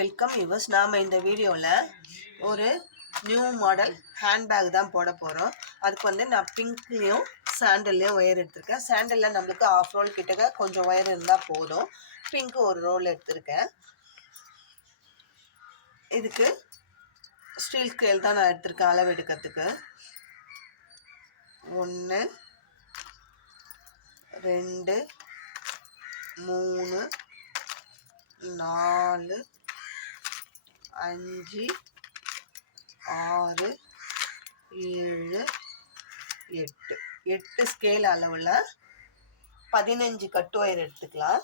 Welcome viewers. நாம் இந்த வீடியோவில் ஒரு நியூ மாடல் ஹேண்ட்பேக் தான் போட போகிறோம். அதுக்கு வந்து நான் பிங்க்லேயும் சாண்டல்லையும் ஒயர் எடுத்திருக்கேன். சாண்டலில் நம்மளுக்கு ஆஃப் ரோல் கிட்டக்க கொஞ்சம் ஒயர் இருந்தால் போதும். பிங்க்கு ஒரு ரோல் எடுத்திருக்கேன். இதுக்கு ஸ்டீல் ஸ்கேல் தான் நான் எடுத்திருக்கேன் அளவு எடுக்கிறதுக்கு. 1 2 3 4 5 6 7 8 ஸ்கேல் அளவில் 15 கட்டு ஒயர் எடுத்துக்கலாம்.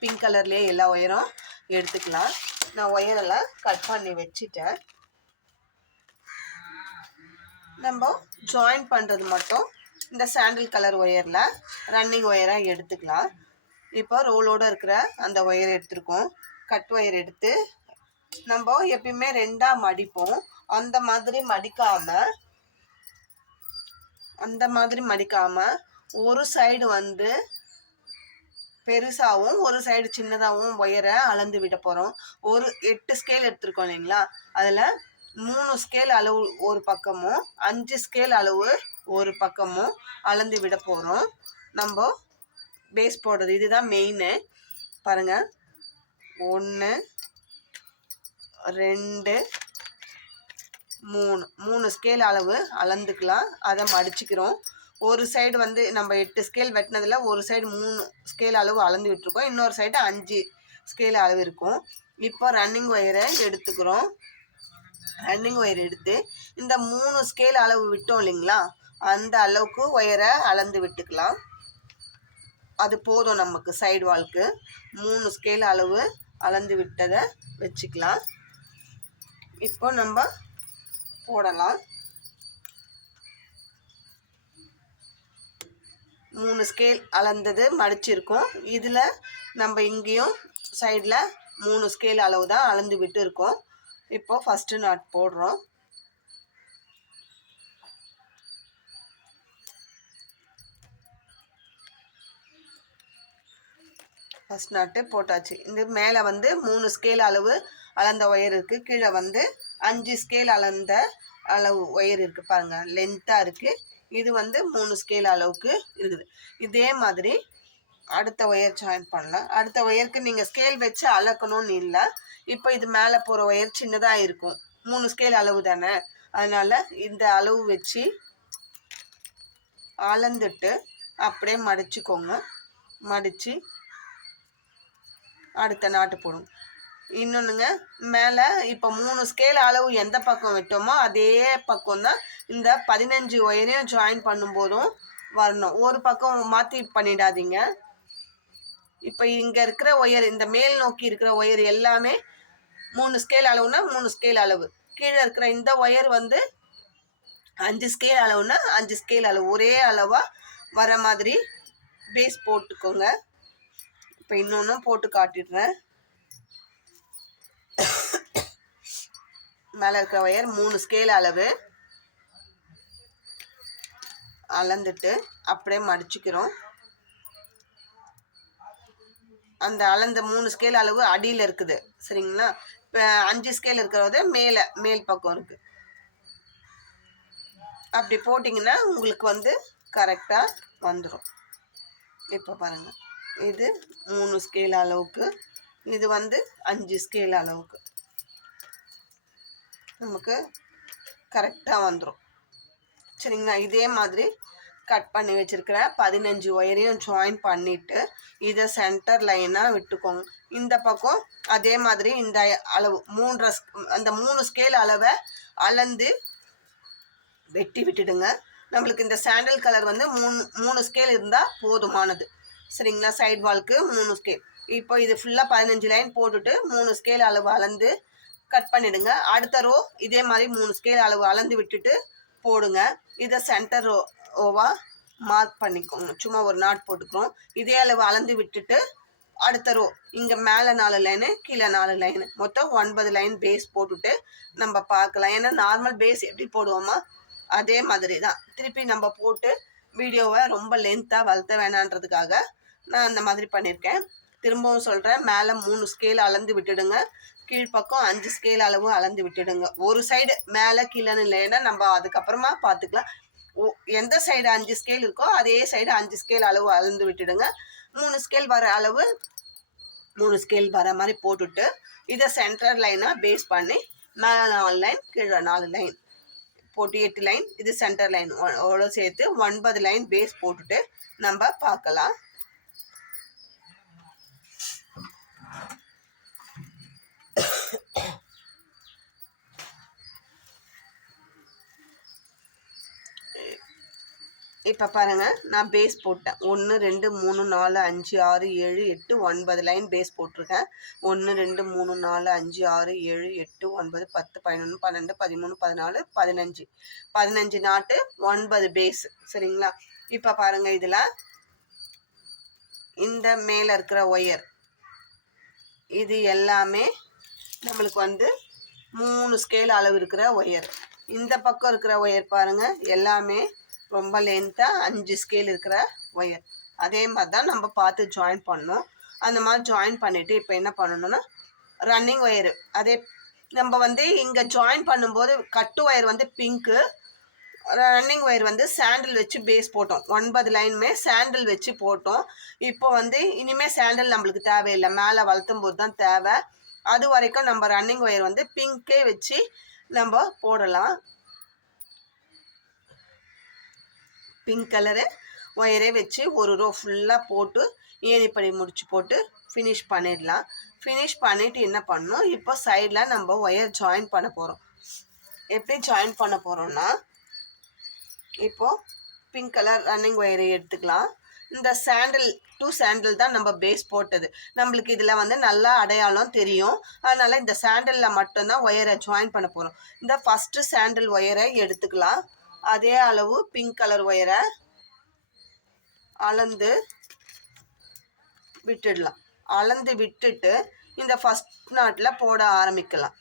பிங்க் கலர்லேயே எல்லா ஒயரும் எடுத்துக்கலாம். நான் ஒயரெல்லாம் கட் பண்ணி வச்சுட்டேன். நம்ம ஜாயின் பண்ணுறது மட்டும் இந்த சாண்டில் கலர் ஒயரில் ரன்னிங் ஒயராக எடுத்துக்கலாம். இப்போ ரோலோடு இருக்கிற அந்த ஒயர் எடுத்துருக்கோம். கட் ஒயர் எடுத்து நம்ம எப்பயுமே ரெண்டாக மடிப்போம். அந்த மாதிரி மடிக்காமல் ஒரு சைடு வந்து பெருசாகவும் ஒரு சைடு சின்னதாகவும் ஒயரை அளந்து விட போகிறோம். ஒரு 8 ஸ்கேல் எடுத்துருக்கோம் இல்லைங்களா, அதில் 3 ஸ்கேல் அளவு ஒரு பக்கமும் 5 ஸ்கேல் அளவு ஒரு பக்கமும் அளந்து விட போகிறோம். நம்ம பேஸ் போடுறது இதுதான் மெயின்னு. பாருங்கள், 1 2 3 ஸ்கேல் அளவு அளந்துக்கலாம். அதை மடிச்சுக்கிறோம். ஒரு சைடு வந்து நம்ம 8 ஸ்கேல் வெட்டினதில் ஒரு சைடு 3 ஸ்கேல் அளவு அளந்து விட்டுருக்கோம். இன்னொரு சைடு 5 ஸ்கேல் அளவு இருக்கும். இப்போ ரன்னிங் ஒயரை எடுத்துக்கிறோம். ரன்னிங் ஒயர் எடுத்து இந்த 3 ஸ்கேல் அளவு விட்டோம் இல்லைங்களா, அந்த அளவுக்கு ஒயரை அளந்து விட்டுக்கலாம். அது போதும் நமக்கு. சைடு வால்க்கு 3 ஸ்கேல் அளவு அளந்து விட்டதை வச்சுக்கலாம். இப்போ நம்ம போடலாம். 3 ஸ்கேல் அளந்தது மடிச்சிருக்கோம். இதில் நம்ம இங்கேயும் சைடில் 3 ஸ்கேல் அளவு தான் அளந்து விட்டு இருக்கோம். இப்போ ஃபஸ்ட்டு நாட் போடுறோம். ஃபஸ்ட் நாட்டு போட்டாச்சு. இந்த மேலே வந்து 3 ஸ்கேல் அளவு அளந்த ஒயர் இருக்குது. கீழே வந்து 5 ஸ்கேல் அளந்த அளவு ஒயர் இருக்குது. பாருங்கள், லென்த்தாக இருக்குது. இது வந்து 3 ஸ்கேல் அளவுக்கு இருக்குது. இதே மாதிரி அடுத்த ஒயர் ஜாயின் பண்ணலாம். அடுத்த ஒயருக்கு நீங்கள் ஸ்கேல் வச்சு அளக்கணும்னு இல்லை. இப்போ இது மேலே போகிற ஒயர் சின்னதாக இருக்கும். 3 ஸ்கேல் அளவு தானே, அதனால் இந்த அளவு வச்சு அளந்துட்டு அப்படியே மடிச்சுக்கோங்க. மடித்து அடுத்த நாட்டு போடும். இன்னொன்றுங்க, மேலே இப்போ 3 ஸ்கேல் அளவு எந்த பக்கம் விட்டோமோ அதே பக்கம் தான் இந்த 15 ஒயரையும் ஜாயின் பண்ணும்போதும் வரணும். ஒரு பக்கம் மாற்றி பண்ணிடாதீங்க. இப்போ இங்கே இருக்கிற ஒயர், இந்த மேல் நோக்கி இருக்கிற ஒயர் எல்லாமே 3 ஸ்கேல் அளவுனா 3 ஸ்கேல் அளவு. கீழே இருக்கிற இந்த ஒயர் வந்து 5 ஸ்கேல் அளவுனா 5 ஸ்கேல் அளவு. ஒரே அளவாக வர மாதிரி பேஸ் போட்டுக்கோங்க. இப்போ இன்னொன்று போட்டு காட்டிடுறேன். மேலே இருக்கிற ஒயர் 3 ஸ்கேல் அளவு அளந்துட்டு அப்படியே மடிச்சுக்கிறோம். அந்த அளந்த 3 ஸ்கேல் அளவு அடியில் இருக்குது, சரிங்களா. இப்போ 5 ஸ்கேல் இருக்கிறது மேல் பக்கம் இருக்குது. அப்படி போட்டிங்கன்னா உங்களுக்கு வந்து கரெக்டாக வந்துடும். இப்போ பாருங்கள், இது 3 ஸ்கேல் அளவுக்கு, இது வந்து 5 ஸ்கேல் அளவுக்கு நமக்கு கரெக்டாக வந்துடும், சரிங்களா. இதே மாதிரி கட் பண்ணி வச்சுருக்கிற 15 ஒயரையும் ஜாயின் பண்ணிவிட்டு இதை சென்டர் லைனாக விட்டுக்கோங்க. இந்த பக்கம் அதே மாதிரி இந்த அளவு அந்த 3 ஸ்கேல் அளவை அளந்து வெட்டி விட்டுடுங்க. நம்மளுக்கு இந்த சாண்டல் கலர் வந்து 3 ஸ்கேல் இருந்தால் போதுமானது, சரிங்களா. சைட் வால்க்கு 3 ஸ்கேல். இப்போ இது ஃபுல்லாக 15 லைன் போட்டுட்டு 3 ஸ்கேல் அளவு அளந்து கட் பண்ணிவிடுங்க. அடுத்த ரோ இதே மாதிரி 3 ஸ்கேல் அளவு அளந்து விட்டுட்டு போடுங்க. இதை சென்டர் ரோவாக மார்க் பண்ணிக்கோங்க. சும்மா ஒரு நாட் போட்டுக்கிறோம். இதே அளவு அளந்து விட்டுட்டு அடுத்த ரோ இங்கே மேலே 4 லைனு, கீழே 4 லைனு, மொத்தம் 9 லைன் பேஸ் போட்டுட்டு நம்ம பார்க்கலாம். ஏன்னா நார்மல் பேஸ் எப்படி போடுவோமா அதே மாதிரி தான் திருப்பி நம்ம போட்டு வீடியோவை ரொம்ப லென்த்தாக வளர்த்த வேணான்றதுக்காக நான் அந்த மாதிரி பண்ணியிருக்கேன். திரும்பவும் சொல்கிறேன், மேலே 3 ஸ்கேல் அளந்து விட்டுடுங்க, கீழ்ப்பக்கம் 5 ஸ்கேல் அளவு அளந்து விட்டுடுங்க. ஒரு சைடு மேலே கீழேன்னு இல்லை, ஏன்னா நம்ம அதுக்கப்புறமா பார்த்துக்கலாம். எந்த சைடு 5 ஸ்கேல் இருக்கோ அதே சைடு 5 ஸ்கேல் அளவு அளந்து விட்டுடுங்க. 3 ஸ்கேல் வர அளவு 3 ஸ்கேல் வர மாதிரி போட்டுட்டு இதை சென்டர் லைனாக பேஸ் பண்ணி மேலே 4 லைன் கீழே 4 லைன் போட்டு 8 லைன், இது சென்டர் லைன் ஓட சேர்த்து 9 லைன் பேஸ் போட்டுட்டு நம்ம பார்க்கலாம். இப்போ பாருங்கள், நான் பேஸ் போட்டேன். 1 2 3 4 5 6 7 8 9 லைன் பேஸ் போட்டிருக்கேன். 1 2 3 4 5 6 7 8 9 10 11 12 13 14 15 15 நாட்டு 9 பேஸ். சரிங்களா? இப்போ பாருங்கள், இதில் இந்த மேலே இருக்கிற ஒயர் இது எல்லாமே நம்மளுக்கு வந்து 3 ஸ்கேல் அளவு இருக்கிற ஒயர். இந்த பக்கம் இருக்கிற ஒயர் பாருங்கள், எல்லாமே ரொம்ப லென்த்தாக 5 ஸ்கேல் இருக்கிற ஒயர். அதே மாதிரி தான் நம்ம பார்த்து ஜாயின் பண்ணணும். அந்த மாதிரி ஜாயின் பண்ணிவிட்டு இப்போ என்ன பண்ணணும்னா ரன்னிங் ஒயரு அதே நம்ம வந்து இங்கே ஜாயின் பண்ணும்போது கட்டு ஒயர் வந்து பிங்க்கு, ரன்னிங் ஒயர் வந்து சாண்டில் வச்சு பேஸ் போட்டோம். 9 லைனுமே சாண்டில் வச்சு போட்டோம். இப்போ வந்து இனிமேல் சாண்டில் நம்மளுக்கு தேவையில்லை, மேலே வளர்த்தும் போது தான் தேவை. அது வரைக்கும் நம்ம ரன்னிங் ஒயர் வந்து பிங்க்கே வச்சு நம்ம போடலாம். பிங்க் கலரு ஒயரே வச்சு ஒரு ரோ ஃபுல்லாக போட்டு ஏணிப்படி முடிச்சு போட்டு ஃபினிஷ் பண்ணிடலாம். ஃபினிஷ் பண்ணிவிட்டு என்ன பண்ணணும், இப்போ சைடில் நம்ம ஒயர் ஜாயின் பண்ண போகிறோம். எப்படி ஜாயின் பண்ண போகிறோம்னா, இப்போது பிங்க் கலர் ரன்னிங் ஒயரை எடுத்துக்கலாம். இந்த சாண்டில் 2 சாண்டில் தான் நம்ம பேஸ் போட்டது. நம்மளுக்கு இதில் வந்து நல்லா அடையாளம் தெரியும். அதனால் இந்த சாண்டிலில் மட்டும்தான் ஒயரை ஜாயின் பண்ண போகிறோம். இந்த ஃபஸ்ட்டு சாண்டில் ஒயரை எடுத்துக்கலாம். அதே அளவு பிங்க் கலர் ஒயரை அளந்து விட்டுடலாம். அளந்து விட்டுட்டு இந்த ஃபஸ்ட் நாட்டில் போட ஆரம்பிக்கலாம்.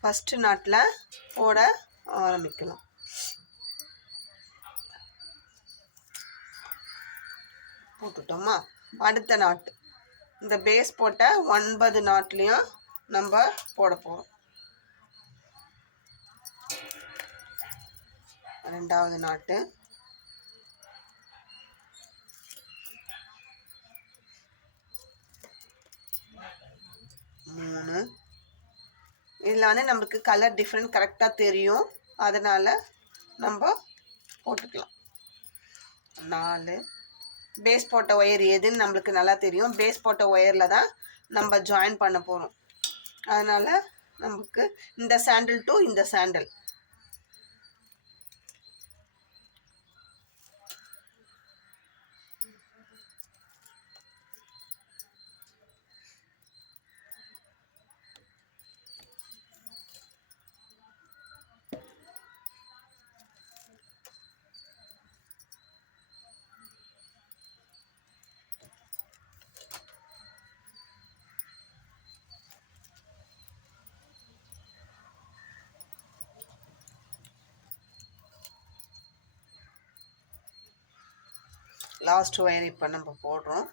ஃபஸ்ட்டு நாட்டில் போட ஆரம்பிக்கலாம். போட்டுட்டோமா? அடுத்த நாட்டு இந்த பேஸ் போட்ட 9 நாட்லேயும் நம்ம போட போகிறோம். ரெண்டாவது நாட்டு, மூணு. இதில் வந்து நம்மளுக்கு கலர் டிஃப்ரெண்ட் கரெக்டாக தெரியும், அதனால் நம்ம போட்டுக்கலாம். 4. பேஸ் போட்ட ஒயர் எதுன்னு நம்மளுக்கு நல்லா தெரியும். பேஸ் போட்ட ஒயரில் தான் நம்ம ஜாயின் பண்ண போகிறோம். அதனால் நமக்கு இந்த சாண்டில் டு இந்த சாண்டில் லாஸ்ட் ஒயர் இப்போ நம்ம போடுறோம்.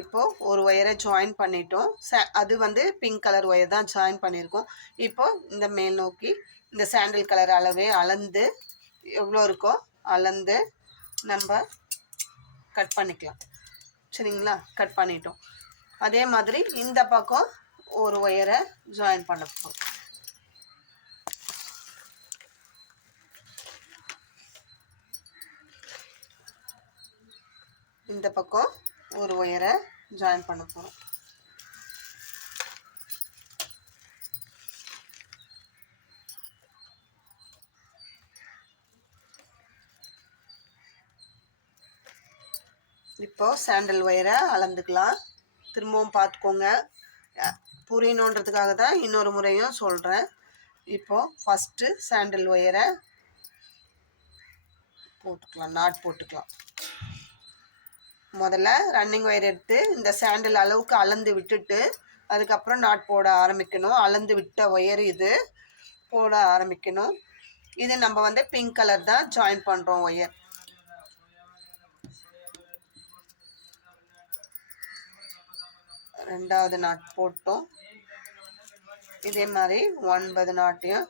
இப்போது ஒரு ஒயரை ஜாயின் பண்ணிட்டோம். அது வந்து பிங்க் கலர் ஒயர் தான் ஜாயின் பண்ணியிருக்கோம். இப்போது இந்த மேல் நோக்கி இந்த சாண்டில் கலர் அளவே அளந்து எவ்வளோ இருக்கோ அளந்து நம்ம கட் பண்ணிக்கலாம். சரிங்களா? கட் பண்ணிட்டோம். அதே மாதிரி இந்த பக்கம் ஒரு ஒயரை ஜாயின் பண்ண போகிறோம். இந்த பக்கம் ஒரு ஒயரை ஜாயின் பண்ண போகிறோம். இப்போ சாண்டில் ஒயரை அளந்துக்கலாம். திரும்பவும் பார்த்துக்கோங்க, புரியணுன்றதுக்காக தான் இன்னொரு முறையும் சொல்கிறேன். இப்போது ஃபஸ்ட்டு சாண்டில் ஒயரை போட்டுக்கலாம், நாட் போட்டுக்கலாம். முதல்ல ரன்னிங் ஒயர் எடுத்து இந்த சாண்டில் அளவுக்கு அளந்து விட்டுட்டு அதுக்கப்புறம் நாட் போட ஆரம்பிக்கணும். அளந்து விட்ட ஒயர் இது போட ஆரம்பிக்கணும். இது நம்ம வந்து பிங்க் கலர் தான் ஜாயின் பண்ணுறோம் ஒயர். ரெண்டாவது நாட் போட்டோம். இதே மாதிரி 9 நாட்டையும்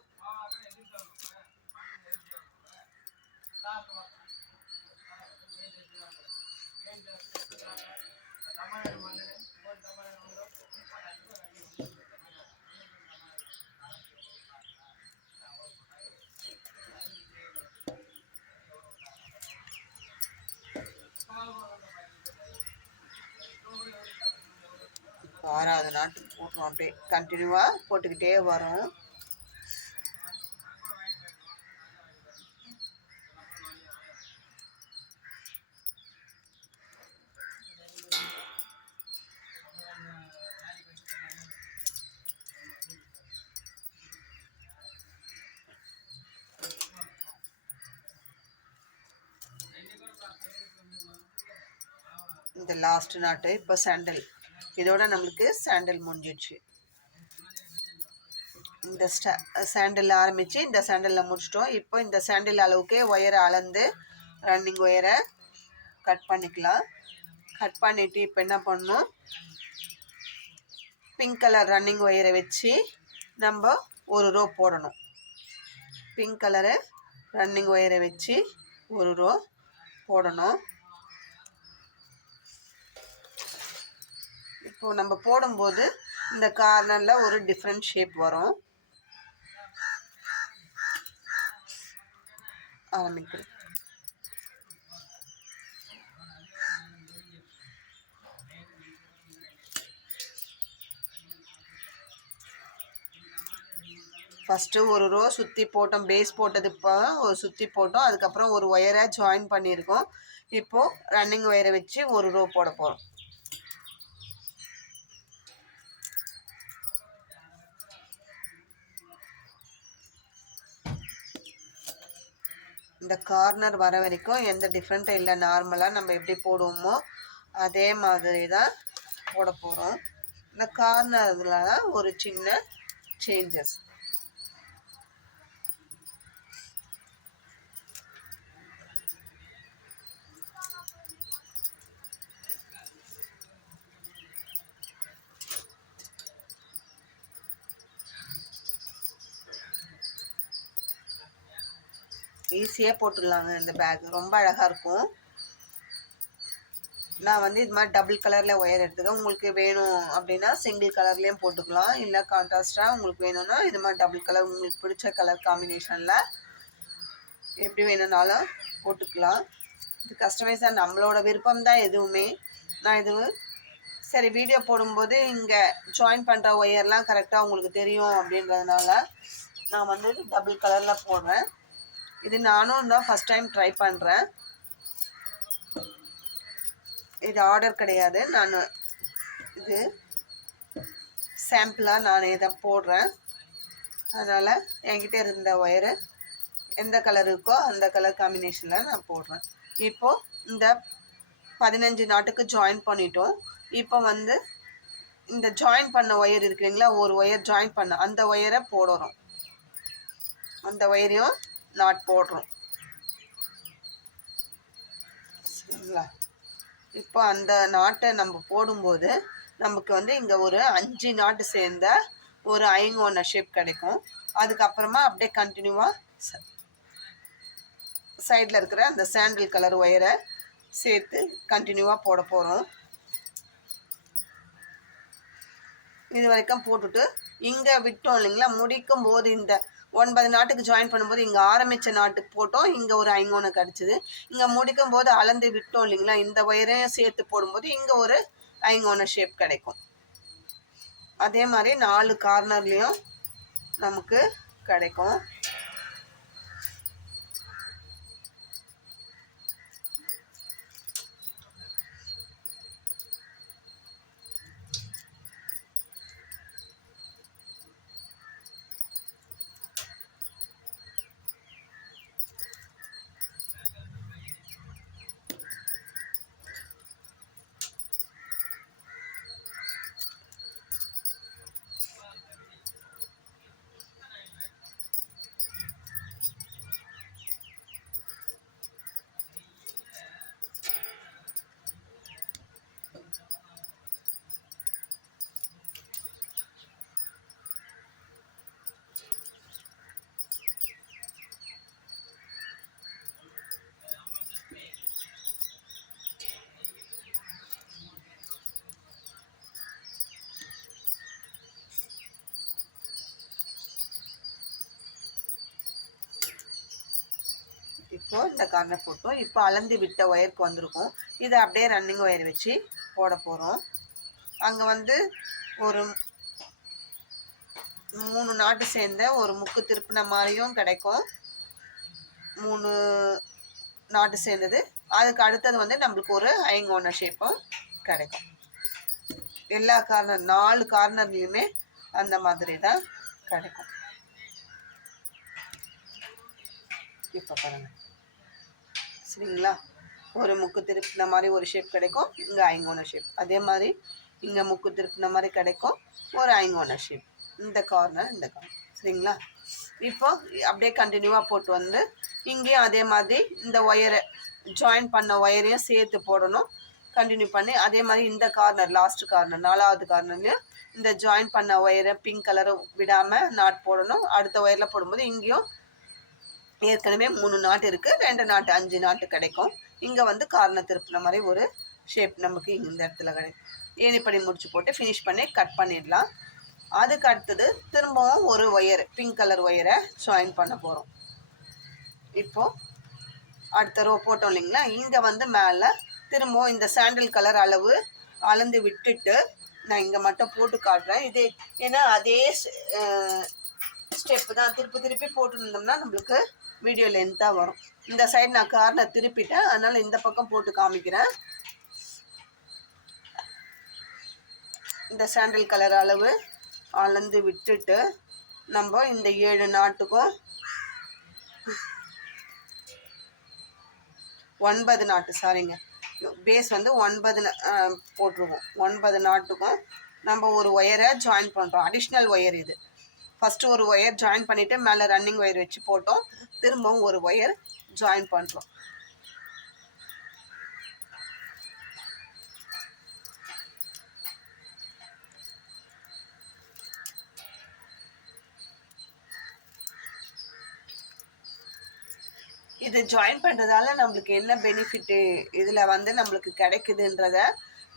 ஆறாவது நாட்டுக்கு போட்டுருவோம். அப்படியே கண்டினியூவாக போட்டுக்கிட்டே வரும். இந்த லாஸ்ட் நாட்டு இப்போ சாண்டல், இதோட நம்மளுக்கு சாண்டல் முடிஞ்சிடுச்சு. இந்த சாண்டில் ஆரம்பித்து இந்த சாண்டலில் முடிச்சிட்டோம். இப்போ இந்த சாண்டில் அளவுக்கே ஒயரை அளந்து ரன்னிங் ஒயரை கட் பண்ணிக்கலாம். கட் பண்ணிவிட்டு இப்போ என்ன பண்ணணும், பிங்க் கலர் ரன்னிங் ஒயரை வச்சு நம்ம ஒரு ரோ போடணும். பிங்க் கலரு ரன்னிங் ஒயரை வச்சு ஒரு ரோ போடணும். இப்போ நம்ம போடும்போது இந்த கார்னரில் ஒரு டிஃப்ரெண்ட் ஷேப் வரும். ஆரம்பிக்கிறேன். ஃபஸ்ட்டு ஒரு ரோ சுற்றி போட்டோம், பேஸ் போட்டது இப்போ ஒரு சுற்றி போட்டோம். அதுக்கப்புறம் ஒரு ஒயரை ஜாயின் பண்ணியிருக்கோம். இப்போது ரன்னிங் ஒயரை வச்சு ஒரு ரோ போட போகிறோம். இந்த கார்னர் வர வரைக்கும் எந்த டிஃப்ரெண்ட்டும் இல்லை. நார்மலாக நம்ம எப்படி போடுவோமோ அதே மாதிரி தான் போட போகிறோம். இந்த கார்னரில் தான் ஒரு சின்ன சேஞ்சஸ். ஈஸியாக போட்டுடலாங்க. இந்த பேக் ரொம்ப அழகாக இருக்கும். நான் வந்து இது மாதிரி டபுள் கலரில் ஒயர் எடுத்துக்கேன். உங்களுக்கு வேணும் அப்படின்னா சிங்கிள் கலர்லேயும் போட்டுக்கலாம். இல்லை கான்ட்ராஸ்டாக உங்களுக்கு வேணும்னா இது மாதிரி டபுள் கலர் உங்களுக்கு பிடிச்ச கலர் காம்பினேஷனில் எப்படி வேணும்னாலும் போட்டுக்கலாம். இது கஸ்டமைஸாக நம்மளோட விருப்பம் தான் எதுவுமே. நான் இது சரி வீடியோ போடும்போது இங்கே ஜாயின் பண்ணுற ஒயர்லாம் கரெக்டாக உங்களுக்கு தெரியும் அப்படின்றதுனால நான் வந்து டபுள் கலரில் போடுறேன். இது நானும் தான் ஃபஸ்ட் டைம் ட்ரை பண்ணுறேன். இது ஆர்டர் கிடையாது, நான் இது சாம்பிளாக நான் இதை போடுறேன். அதனால் என்கிட்ட இருந்த ஒயரு எந்த கலர் இருக்கோ அந்த கலர் காம்பினேஷனில் நான் போடுறேன். இப்போது இந்த 15 நாட்டுக்கு ஜாயின் பண்ணிட்டோம். இப்போ வந்து இந்த ஜாயின் பண்ண ஒயர் இருக்குங்களா, ஒரு ஒயர் ஜாயின் பண்ண அந்த ஒயரை போடுறோம். அந்த ஒயரையும் நாட் போடுறோம். சரிங்களா? இப்போ அந்த நாட்டை நம்ம போடும்போது நமக்கு வந்து இங்கே ஒரு 5 நாட்டு சேர்ந்த ஒரு ஐங்கோன ஷேப் கிடைக்கும். அதுக்கப்புறமா அப்படியே கண்டினியூவாக சைடில் இருக்கிற அந்த சாண்டில் கலர் ஒயரை சேர்த்து கண்டினியூவாக போட போகிறோம். இது வரைக்கும் போட்டுட்டு இங்கே விட்டோம் இல்லைங்களா, முடிக்கும் போது இந்த 9 நாட்டுக்கு ஜாயின் பண்ணும்போது இங்கே ஆரம்பித்த நாட்டுக்கு போட்டோம். இங்கே ஒரு ஐங்கோனை கிடச்சிது. இங்கே முடிக்கும் போது அளந்து விட்டோம் இல்லைங்களா, இந்த ஒயரையும் சேர்த்து போடும்போது இங்கே ஒரு ஐங்கோன ஷேப் கிடைக்கும். அதே மாதிரி 4 கார்னர்லேயும் நமக்கு கிடைக்கும். இப்போது இந்த கார்னர் போட்டோம். இப்போ அளந்து விட்ட ஒயருக்கு வந்திருக்கும். இதை அப்படியே ரன்னிங் ஒயர் வச்சு போட போகிறோம். அங்கே வந்து ஒரு 3 நாட்டு சேர்ந்த ஒரு முக்கு திருப்பின மாதிரியும் கிடைக்கும். 3 நாட்டு சேர்ந்தது. அதுக்கு அடுத்தது வந்து நம்மளுக்கு ஒரு ஐங்கோண ஷேப்பும் கிடைக்கும். எல்லா கார்னர் 4 கார்னர்லையுமே அந்த மாதிரி தான் கிடைக்கும். இப்போ பாருங்க, சரிங்களா? ஒரு முக்கு திருப்பின மாதிரி ஒரு ஷேப் கிடைக்கும். இங்கே ஐங்கோண ஷேப். அதே மாதிரி இங்கே முக்கு திருப்பின மாதிரி கிடைக்கும், ஒரு ஐங்கோண ஷேப். இந்த கார்னர் இந்த கார்னர், சரிங்களா? இப்போ அப்படியே கண்டினியூவாக போட்டு வந்து இங்கேயும் அதே மாதிரி இந்த ஒயரை ஜாயின் பண்ண ஒயரையும் சேர்த்து போடணும். கண்டினியூ பண்ணி அதே மாதிரி இந்த கார்னர் லாஸ்ட் கார்னர் 4வது கார்னர்லையும் இந்த ஜாயின் பண்ண ஒயரை பிங்க் கலரும் விடாமல் நாட் போடணும். அடுத்த ஒயரில் போடும்போது இங்கேயும் ஏற்கனவே 3 நாட்டு இருக்குது, 2 நாட்டு 5 நாட்டு கிடைக்கும். இங்கே வந்து கார்னர் திருப்பின மாதிரி ஒரு ஷேப் நமக்கு இந்த இடத்துல கிடைக்கும். ஏணிப்படி முடிச்சு போட்டு ஃபினிஷ் பண்ணி கட் பண்ணிடலாம். அதுக்கு அடுத்தது திரும்பவும் ஒரு ஒயர் பிங்க் கலர் ஒயரை ஜாயின் பண்ண போகிறோம். இப்போது அடுத்த ரோ போட்டோம் இல்லைங்களா? இங்கே வந்து மேலே திரும்பவும் இந்த சாண்டில் கலர் அளவு அளந்து விட்டுட்டு நான் இங்கே மட்டும் போட்டு காட்டுறேன். இது ஏன்னா அதே ஸ்டெப்பு தான் திருப்பி போட்டுருந்தோம்னா நம்மளுக்கு வீடியோ லென்த்தாக வரும். இந்த சைடு நான் கார்னர் திருப்பிட்டேன், அதனால் இந்த பக்கம் போட்டு காமிக்கிறேன். இந்த சாண்டில் கலர் அளவு அளந்து விட்டுட்டு நம்ம இந்த 7 நாட்டுக்கும் 9 நாட்டு, சாரிங்க, பேஸ் வந்து 9 போட்டுருவோம். 9 நாட்டுக்கும் நம்ம ஒரு ஒயரை ஜாயின் பண்ணுறோம். அடிஷ்னல் ஒயர் இது. ஃபஸ்ட்டு ஒரு ஒயர் ஜாயின் பண்ணிவிட்டு மேலே ரன்னிங் ஒயர் வச்சு போட்டோம். திரும்பவும் ஒரு ஒயர் ஜாயின் பண்ணுறோம். இது ஜாயின் பண்ணுறதால நம்மளுக்கு என்ன பெனிஃபிட்டு இதில் வந்து நம்மளுக்கு கிடைக்குதுன்றத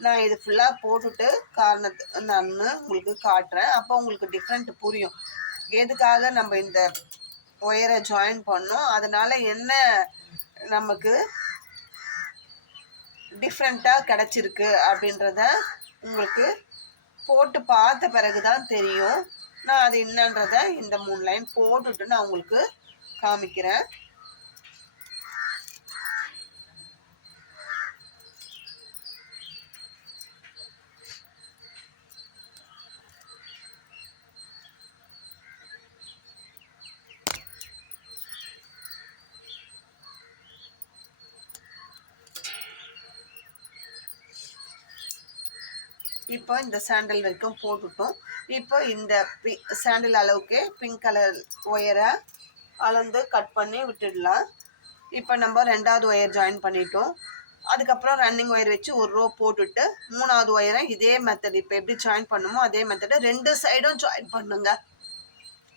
நான் இது ஃபுல்லாக போட்டுட்டு காரணத்தை நான் உங்களுக்கு காட்டுறேன். அப்போ உங்களுக்கு டிஃப்ரெண்ட் புரியும். எதுக்காக நம்ம இந்த ஒயரை ஜாயின் பண்ணோம், அதனால் என்ன நமக்கு டிஃப்ரெண்ட்டாக கிடச்சிருக்கு அப்படின்றத உங்களுக்கு போட்டு பார்த்த பிறகு தான் தெரியும். நான் அது என்னன்றதை இந்த 3 லைன் போட்டுட்டு நான் உங்களுக்கு காமிக்கிறேன். இப்போ இந்த சாண்டில் வரைக்கும் போட்டுட்டோம். இப்போ இந்த சாண்டில் அளவுக்கு பிங்க் கலர் ஒயரை அளந்து கட் பண்ணி விட்டுடலாம். இப்போ நம்ம 2வது ஒயர் ஜாயின் பண்ணிட்டோம். அதுக்கப்புறம் ரன்னிங் ஒயர் வச்சு ஒரு ரோ போட்டுட்டு 3வது ஒயரை இதே மெத்தட் இப்போ எப்படி ஜாயின் பண்ணுமோ அதே மெத்தடை 2 சைடும் ஜாயின் பண்ணுங்க.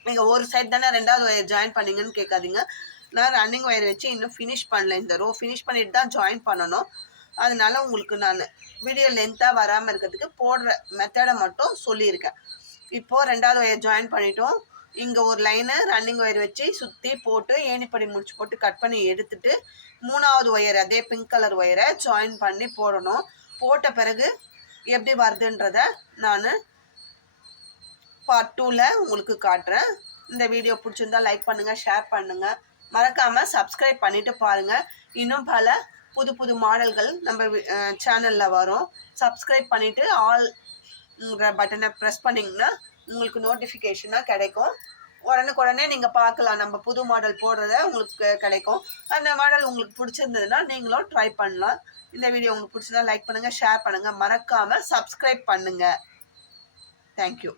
நீங்கள் ஒரு சைடு தானே 2வது ஒயர் ஜாயின் பண்ணிங்கன்னு கேட்காதீங்க. நான் ரன்னிங் ஒயர் வச்சு இன்னும் ஃபினிஷ் பண்ணல. இந்த ரோ ஃபினிஷ் பண்ணிட்டு தான் ஜாயின் பண்ணணும். அதனால உங்களுக்கு நான் வீடியோ லென்த்தாக வராமல் இருக்கிறதுக்கு போடுற மெத்தடை மட்டும் சொல்லியிருக்கேன். இப்போது 2வது ஒயர் ஜாயின் பண்ணிட்டோம். இங்கே ஒரு லைனு ரன்னிங் ஒயர் வச்சு சுற்றி போட்டு ஏணிப்படி முடிச்சு போட்டு கட் பண்ணி எடுத்துட்டு 3வது ஒயர் அதே பிங்க் கலர் ஒயரை ஜாயின் பண்ணி போடணும். போட்ட பிறகு எப்படி வருதுன்றத நான் பார்ட் 2ல் உங்களுக்கு காட்டுறேன். இந்த வீடியோ பிடிச்சிருந்தா லைக் பண்ணுங்கள், ஷேர் பண்ணுங்கள், மறக்காமல் சப்ஸ்கிரைப் பண்ணிவிட்டு பாருங்கள். இன்னும் பல புது மாடல்கள் நம்ம சேனலில் வரும். சப்ஸ்கிரைப் பண்ணிவிட்டு ஆல்ங்கிற பட்டனை ப்ரெஸ் பண்ணிங்கன்னா உங்களுக்கு நோட்டிஃபிகேஷனாக கிடைக்கும். உடனுக்குடனே நீங்கள் பார்க்கலாம். நம்ம புது மாடல் போடுறத உங்களுக்கு கிடைக்கும். அந்த மாடல் உங்களுக்கு பிடிச்சிருந்ததுன்னா நீங்களும் ட்ரை பண்ணலாம். இந்த வீடியோ உங்களுக்கு பிடிச்சிருந்தா லைக் பண்ணுங்கள், ஷேர் பண்ணுங்கள், மறக்காமல் சப்ஸ்கிரைப் பண்ணுங்கள். தேங்க்யூ.